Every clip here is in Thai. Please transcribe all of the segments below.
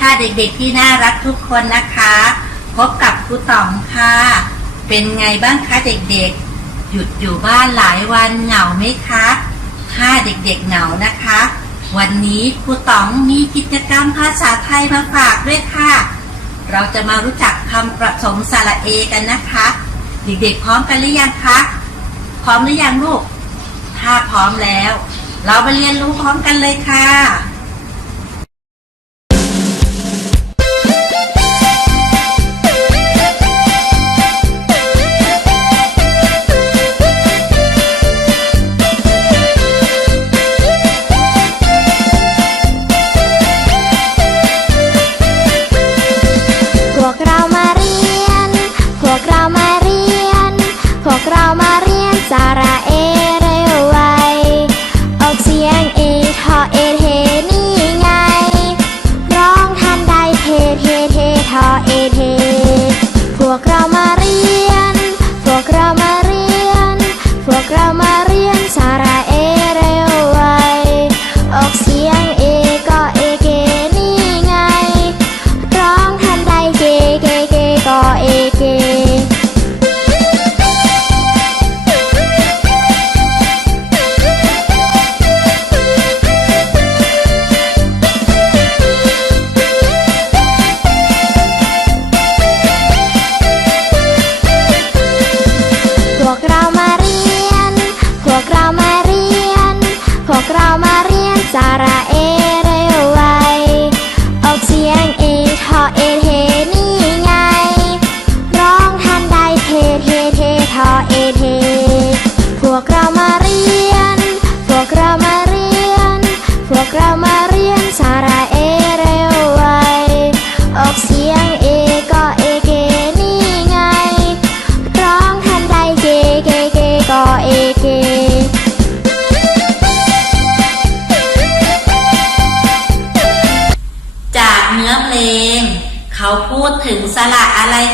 ค่ะเด็กๆที่น่ารักทุกคนนะคะ พบกับครูต๋องค่ะ เป็นไงบ้างคะเด็กๆ หยุดอยู่บ้านหลายวันเหงาไหมคะถ้าเด็กๆเหงานะคะ วันนี้ครูต๋องมีกิจกรรมภาษาไทยมาฝากด้วยค่ะ เราจะมารู้จักคำประสมสระเอกันนะคะ เด็กๆพร้อมกันหรือยังคะ พร้อมหรือยังลูก ถ้าพร้อมแล้ว เราไปเรียนรู้พร้อมกันเลยค่ะ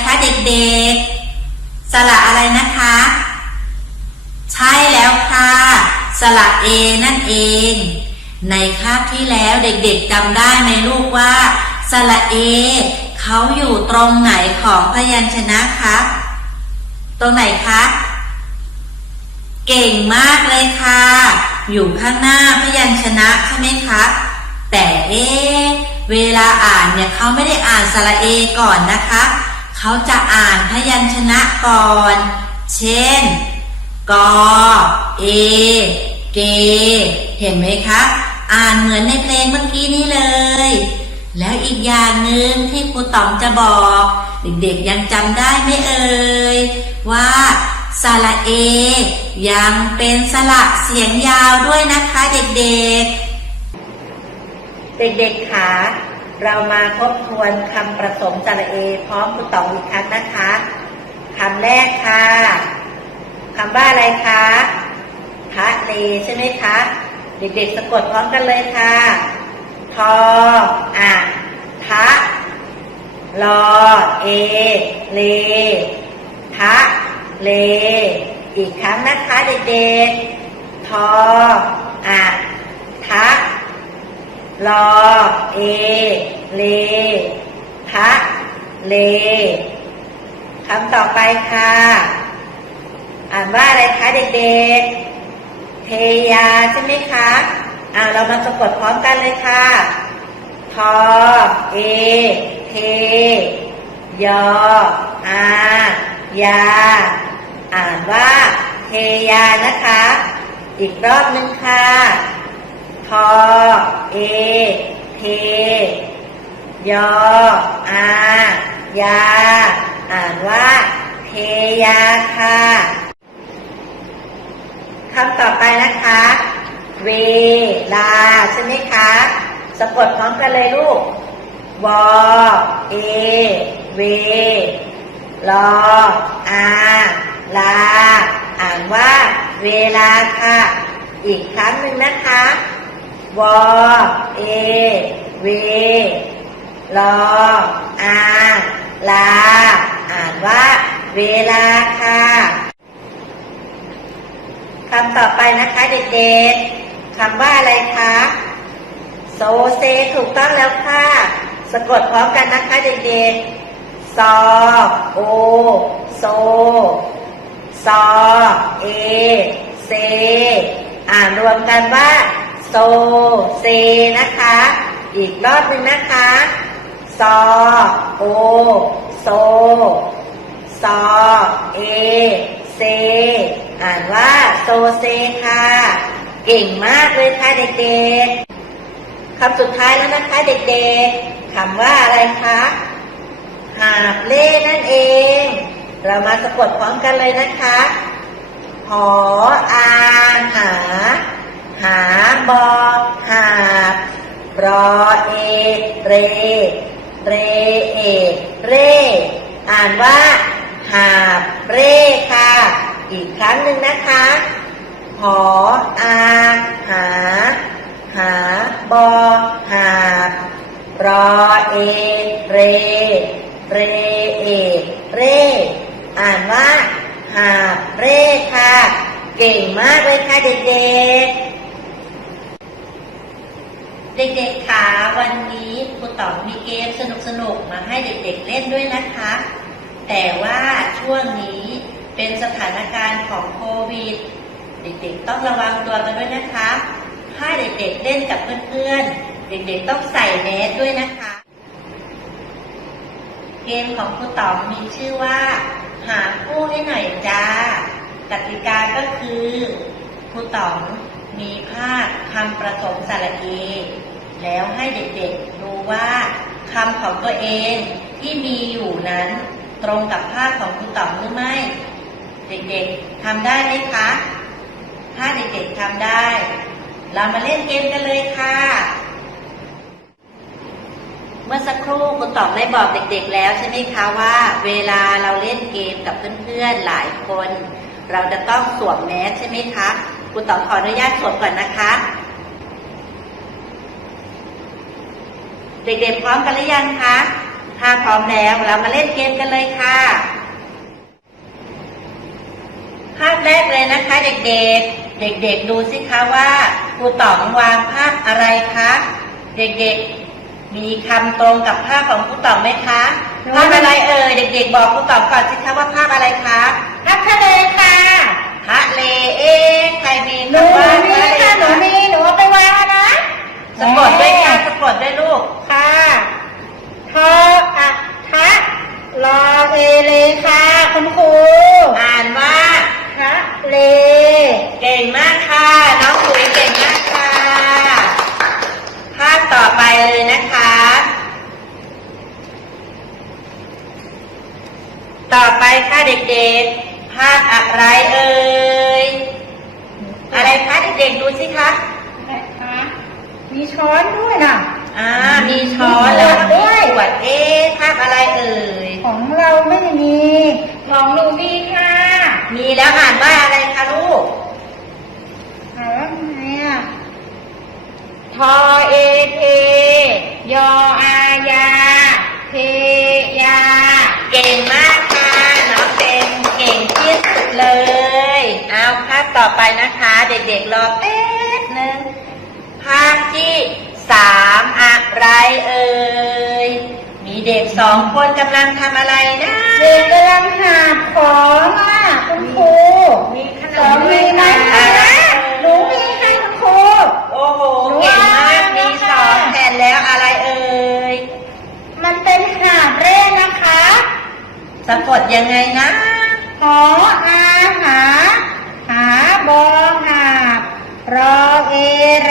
คะเด็กๆ สระอะไรนะคะ ใช่แล้วค่ะ สระเอนั่นเอง ในคาบที่แล้วเด็กๆจำได้ไหมลูกว่า สระเอเขาอยู่ตรงไหนของพยัญชนะคะตรงไหนคะเก่งมากเลยค่ะ อยู่ข้างหน้าพยัญชนะใช่ไหมคะ แต่เอ๊เวลาอ่านเนี่ยเขาไม่ได้อ่านสระเอก่อนนะคะ เขาจะอ่านพยัญชนะก่อน เช่น กอ เอ เก เห็นไหมคะ อ่านเหมือนในเพลงเมื่อกี้นี้เลย แล้วอีกอย่างหนึ่งที่ครูต๋องจะบอก เด็กๆยังจำได้ไหมเอ่ย ว่าสระเอ ยังเป็นสระเสียงยาวด้วยนะคะเด็กๆ เด็กๆคะ เรามาทบทวนคำประสมสระเอ พร้อมครูต๋องอีกครั้งนะคะคำแรกค่ะคำว่าอะไรคะทะเลใช่ไหมคะ เด็กๆสะกดพร้อมกันเลยค่ะ ทออะทะลอเอ เล ทะ เล อีกครั้งนะคะเด็กๆ ทออะทะ ลอเอ เลทะเล คำต่อไปค่ะ อ่านว่าอะไรคะเด็กๆ เทยาใช่ไหมคะ อ่าเรามาสะกดพร้อมกันเลยค่ะทอเอ เท ยอ อา ยา อ่านว่าเทยานะคะ อีกรอบหนึ่งค่ะ ทอเอเทยอ อา ยา อ่านว่าเทยาค่ะคำต่อไปนะคะ เวลาใช่ไหมคะ สะกดพร้อมกันเลยลูกวอเอ เว ลอ อา ลา อ่านว่า เวลาค่ะ อีกครั้งหนึ่งนะคะ วอเอเวลออาลา อ่านว่า เวลาค่ะคำต่อไปนะคะเด็กๆคำว่าอะไรคะโซเซถูกต้องแล้วค่ะ สะกดพร้อมกันนะคะเด็กๆซอโอโซซอเอเซอ่านรวมกันว่า โซเซนะคะ อีกรอบหนึ่งนะคะซอโอโซซอเอเซอ่านว่าโซเซค่ะ เก่งมากเลยค่ะเด็กๆคำสุดท้ายแล้วนะคะเด็กๆคำว่าอะไรคะหาบเล่นั่นเอง เรามาสะกดพร้อมกันเลยนะคะหออาหา หาบอหาบรอเอ เร เรเอ เร อ่านว่า หาบเร่ค่ะ อีกครั้งหนึ่งนะคะ หออาหา หาบอหาบรอเอ เร เรเอ เร อ่านว่า หาบเร่ค่ะ เก่งมากเลยค่ะเด็กๆ เด็กๆคะวันนี้ครูต๋องมีเกมสนุกๆมาให้เด็กๆเล่นด้วยนะคะ แต่ว่าช่วงนี้เป็นสถานการณ์ของโควิด เด็กๆต้องระวังตัวกันด้วยนะคะ ถ้าเด็กๆเล่นกับเพื่อนๆ เด็กๆต้องใส่แมสด้วยนะคะ เกมของครูต๋อมมีชื่อว่า หาคู่ให้หน่อยจ้ากติกาก็คือครูต๋อมมีภาพคำประสมสระเอ แล้วให้เด็กๆดูว่าคำของตัวเองที่มีอยู่นั้นตรงกับภาพของครูต๋อหรือไม่ เด็กๆทำได้ไหมคะ ถ้าเด็กๆทำได้ เรามาเล่นเกมกันเลยค่ะ เมื่อสักครู่คุณต๋องได้บอกเด็กๆ แล้วใช่ไหมคะว่า เวลาเราเล่นเกมกับเพื่อนๆหลายคน เราจะต้องสวมแมสใช่ไหมคะ คุณต๋องขออนุญาตสวมก่อนนะคะ เด็กๆพร้อมกันหรือยังคะ ถ้าพร้อมแล้วเรามาเล่นเกมกันเลยค่ะ ภาพแรกเลยนะคะ เด็กๆ เด็กๆ ดูสิคะว่าครูต๋องวางภาพอะไรคะ เด็กๆ มีคำตรงกับภาพของครูต๋องไหมคะ ภาพอะไรเอ่ย เด็ก ๆ บอกครูต๋องก่อนสิคะว่าภาพอะไรคะ ภาพทะเลค่ะ ทะเลเอ๊ะใครมีหนูคำว่า มี ทะเล ค่ะหนูมีหนูเอาไปวางแล้วนะ สะกดด้วยค่ะสะกดด้วยลูก ค่ะทออะทะรอเอเล ค่ะคุณครูอ่านว่าทะเลเก่งมากค่ะ น้องคุยเก่งมากค่ะ ภาพต่อไปเลยนะคะ ต่อไปค่ะเด็กๆ ภาพอะไรเอ่ย อะไรคะเด็กๆดูสิคะนะคะมีช้อนด้วยนะอ่า มีช้อนแล้วก็มี ขวดเอ๊ะภาพอะไรเอ่ย ของเราไม่มี ของหนูมีค่ะมีแล้วอ่านว่าอะไรคะลูกอ่านว่าไงอะทอเอเทยออายา เทยา เก่งมากค่ะน้องเป็นเก่งที่สุดเลย เอาภาพต่อไปนะคะ เด็กๆรอแป๊บหนึ่งภาพที่สามอะไรเอ่ยมี เด็กสองคนกำลังทำอะไรนะเด็กกำลังหาของอะคุณครูมีขนสอมงด้วมียไหมค่ะคะหนูมีค่ะคุณครู โอ้โห เก่งมาก มีสองแผ่นแล้วอะไรเอ่ย มันเป็นหาบเร่นะคะสะกดยังไงนะ หออาหา หาบอหาบรอเอเร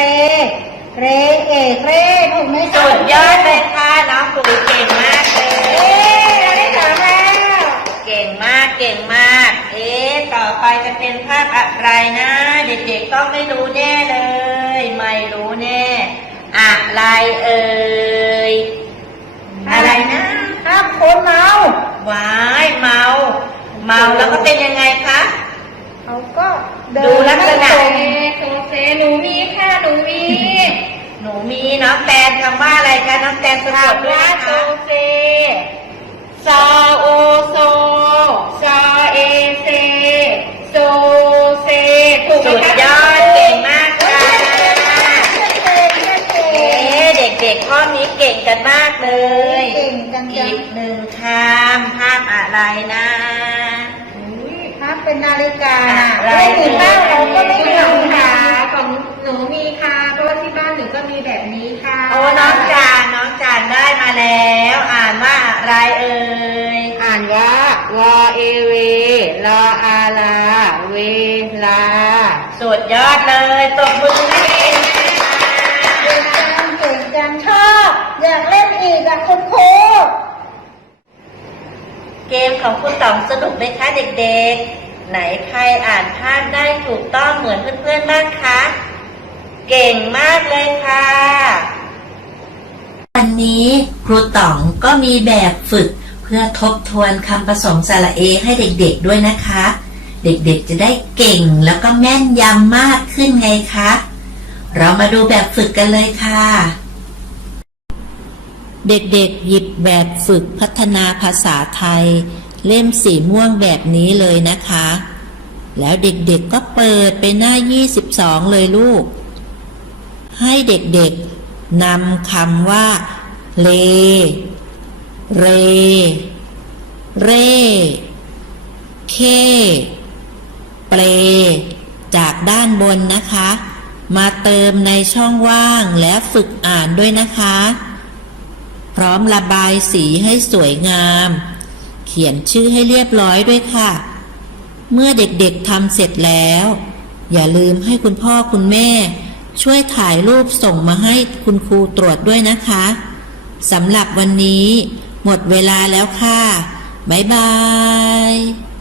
เรเอกเรถูกไหมคะ สุดยอดเลยค่ะน้องปุ๋ยเก่งมากเล เอ๊ะเราได้ ย สองแล้ว เก่งมาก เก่งมาก เอ๊ะ ต่อไป จะเป็นภาพอะไรนะ เด็กๆต้องไม่รู้แน่เลย ไม่รู้แน่ อะไรเอ่ยอะไรนะภาพคนเมาวายเมา เมาแล้วก็เป็นยังไงคะเขาก็เดินดูลักษณะไม่โซเซหนูมีค่ะหนูมีหนูมีน้องแตนคำว่าอะไรคะน้องแตนสะกถาดมด้วยว่านะโซคะเซซอโอโซซอ ก่งมากค่ะเก่งมากเก่งเอ๊ะเด็กๆข้อนี้เก่งกันมากเลย เก่งจังอีจังกหนึ่งคำภาพอะไรนะ อุ๊ยภาพเป็นนาฬิกาน่ะอะไร ไม่มีบ้านเราก็ไม่คุณมีหนูค่ะค่ะของหนูมีค่ะ เพราะว่าที่บ้านหนูก็มีแบบนี้ค่ะโอ้น้องจานน้องจานได้มาแล้ว อ่านว่าอะไรเอ่ยอ่านว่าวอเอเวลออาลา เวลา สุดยอดเลยตบมือ คุณครูเกมของคุณต๋องสนุกไหมคะเด็กๆ ไหนใครอ่านภาพได้ถูกต้องเหมือนเพื่อนๆบ้างคะ เก่งมากเลยค่ะ วันนี้ครูต๋องก็มีแบบฝึกเพื่อทบทวนคำผสมสระเอให้เด็กๆด้วยนะคะ เด็กๆจะได้เก่งแล้วก็แม่นยำมากขึ้นไงคะ เรามาดูแบบฝึกกันเลยค่ะ เด็กๆ หยิบแบบฝึกพัฒนาภาษาไทย เล่มสีม่วงแบบนี้เลยนะคะ แล้วเด็กๆก็เปิดไปหน้า 22 เลยลูก ให้เด็กๆนำคำว่า เล เร เร่ เค เปร จากด้านบนนะคะ มาเติมในช่องว่างและฝึกอ่านด้วยนะคะ พร้อมระบายสีให้สวยงาม เขียนชื่อให้เรียบร้อยด้วยค่ะ เมื่อเด็กๆทำเสร็จแล้ว อย่าลืมให้คุณพ่อคุณแม่ ช่วยถ่ายรูปส่งมาให้คุณครูตรวจด้วยนะคะสำหรับวันนี้ หมดเวลาแล้วค่ะ บ๊ายบาย